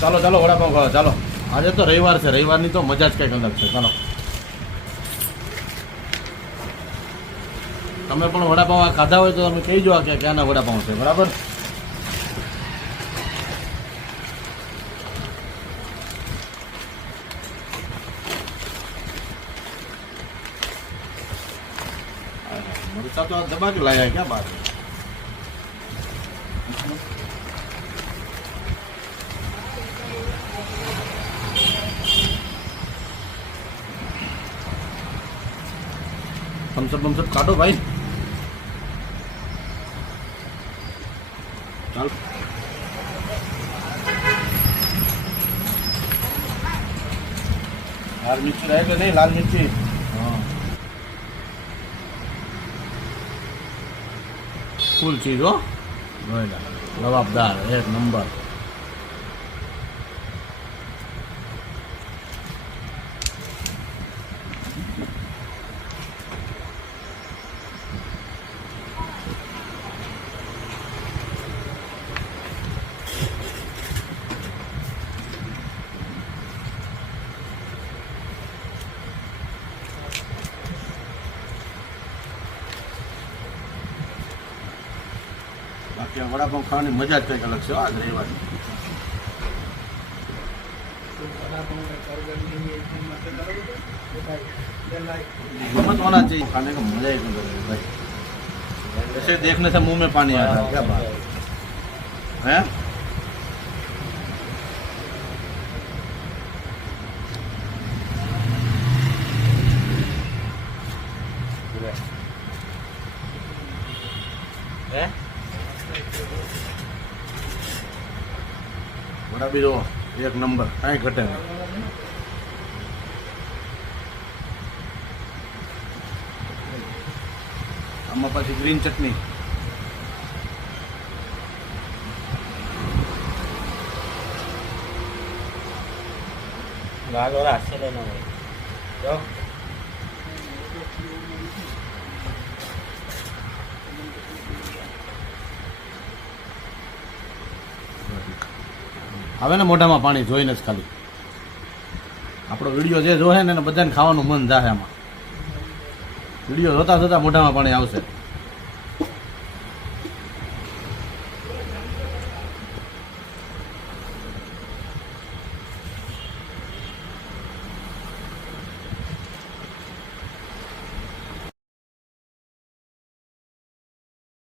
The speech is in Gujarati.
ચાલો ચાલો વડાપાઉં ખાવા ચાલો. આજે તો રવિવાર છે, રવિવારની તો મજા જ કંઈક અલગ છે. ચાલો તમે પણ વડાપાઉં આ ખાધા હોય તો તમે કહીજો કે ક્યાંના વડાપાઉં છે, બરાબર? मरचा तो दबा के लाया है क्या बात है? हम सब काटो भाई. चल लाल मिर्ची रहे कि नहीं? लाल मिर्ची हाँ फुल चीज हो जवाबदार एक नंबर. બાકી વડાપાઉં ખાવાની મજા જ કંઈક અલગ છે આજ રવિવારની. हिम्मत होना चाहिए, खाने का मजा ही कुछ अलग है भाई. ऐसे देखने से मुंह में पानी आ रहा है. क्या बात है? बड़ा भी दो एक नंबर, कहीं घटे नहीं. આમાં પાછી ગ્રીન ચટણી. લાલ વાળા હાથે લઈને હોય જો આવે ને મોઢામાં પાણી જોઈને જ ખાલી. આપણો વિડીયો જે જોહે ને એને બધાને ખાવાનું મન જાહે. આમાં વિડીયો જોતા જોતા મોઢામાં પાણી આવશે.